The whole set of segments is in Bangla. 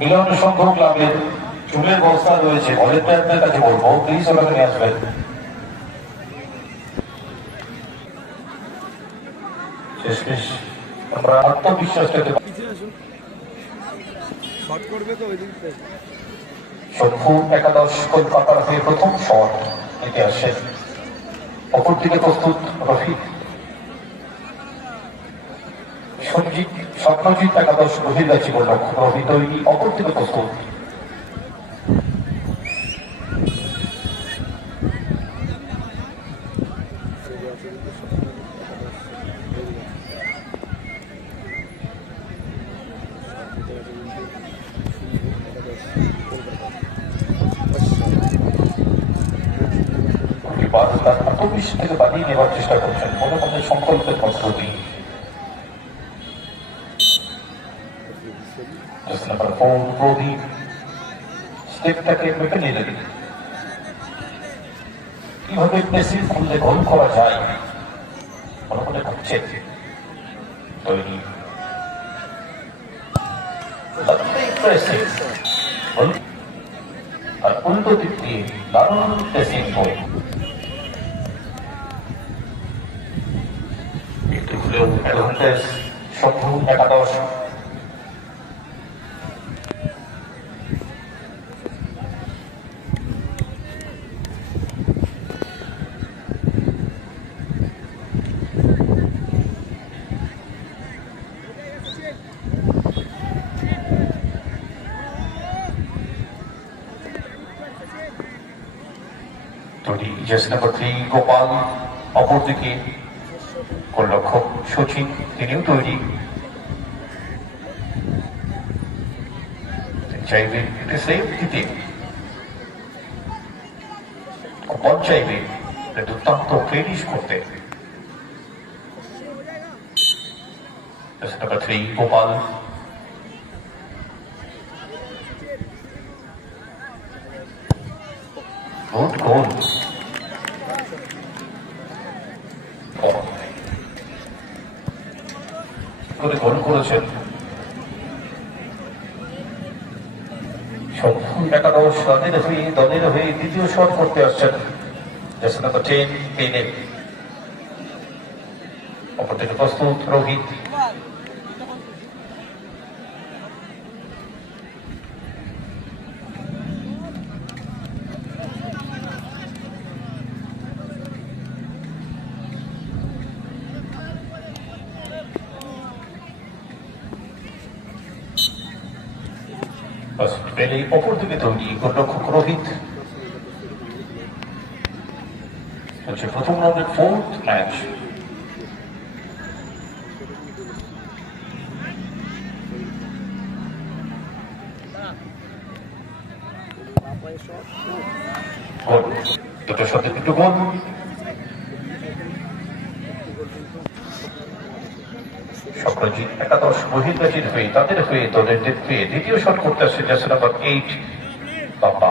মিলন সংঘ ক্লাবের চুলের ব্যবস্থা রয়েছে, ভলেন্টিয়ারদের কাছে বলবো প্লিজ ওনাকে নিয়ে আসবেন। শেষমেশ আমরা আত্মবিশ্বাসটাকে শম্ভু একাদশ কলকাতার হয়ে প্রথম শট নিতে আসছেন। অপরদিকে প্রস্তুত রফিক। সঞ্জিত স্বপ্নজিৎ একাদশ বহির্গাছি লক্ষ্য রবি তৈরি, অপরদিকে প্রস্তুত। তার আত্মবিশ্বাস থেকে বানিয়ে নেওয়ার চেষ্টা করছেন, মনে মনে সংকল্পের প্রস্তুতি। প্রদীপ স্টেপটাকে মেপে নিলেন, কিভাবে পেসিভ করলে গোল করা যায় মনে মনে ভাবছে। তৈরি আর উল্টো দিক দিয়ে দারুণ পেসিভ করে একটু হলেও অ্যাডভান্টেজ শম্ভু একাদশ। তৈরি জার্সি নাম্বার 3 গোপাল, অপরদিকে গোলরক্ষক সচিন, তিনিও তৈরি। চাইবেন একটি সেভ দিতে, বল চাইবে দুর্দান্ত ফিনিশ করতে। জার্সি নাম্বার 3 গোপাল, গুড গোল। করে গোল করেছেন শম্ভু একাদশ। দলের হয়ে দ্বিতীয় শট করতে আসছেন জার্সি নাম্বার 10 পেনে। অপরদিকে প্রস্তুত রোহিত। পেলে অপরদিকে তৈরি গোলরক্ষক রোহিত। হচ্ছে প্রথম রাউন্ডের 4th ম্যাচ। দুটো শটে দুটো গোল। স্বপ্নজিৎ একাদশ বহির্গাছির হয়ে তাদের হয়ে দলের হয়ে দ্বিতীয় শট করতে আসছে জার্সি নাম্বার 8 বাবা।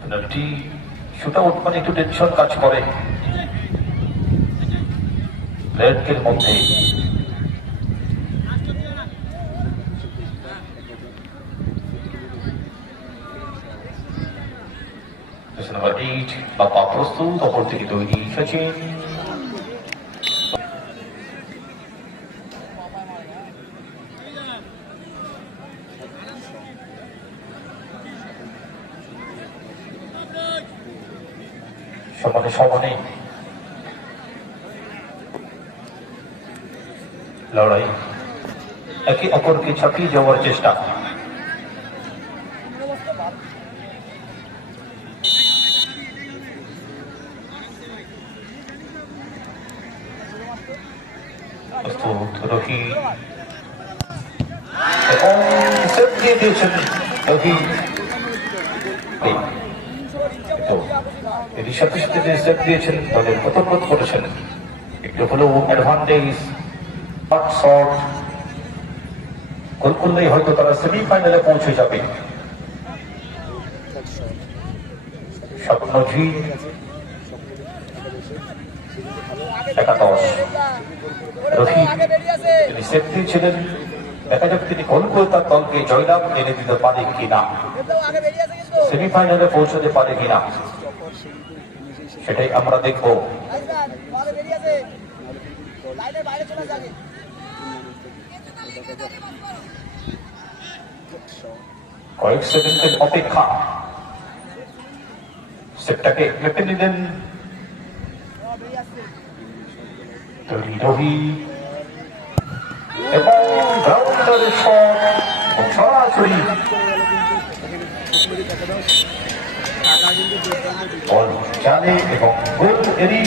পেনাল্টি শুট আউট মানে একটু টেনশন কাজ করে প্লেয়ারদের মধ্যে। নাম্বার 8 বাবা প্রস্তুত, অপরদিকে তৈরি সচিন। সমানে সমানে লড়াই, একে অপরকে ছাপিয়ে যাওয়ার চেষ্টা। প্রস্তুত রোহিত এবং সেভ দিয়ে দিয়েছেন রোহিত। এটির সাথে সাথে যে সেভ দিয়েছেন দলের প্রতিরোধ করেছেন, একটু হলেও অ্যাডভান্টেজ বাট শট গোল করলেই হয়তো তারা সেমিফাইনালে পৌঁছে যাবে। স্বপ্নজিৎ একাদশ রফিক তিনি সেফটি ছিলেন। দেখা যাক তিনি গোল করে তার দলকে জয়লাভ এনে দিতে পারে কিনা, সেমিফাইনালে পৌঁছতে পারে কিনা, সেটাই আমরা দেখব। কয়েক সেকেন্ডের অপেক্ষা, সেটটাকে মেপে নিলেন রবি এবং গ্রাউন্ডারের শট সরাসরি বল জালে এবং গোল এরই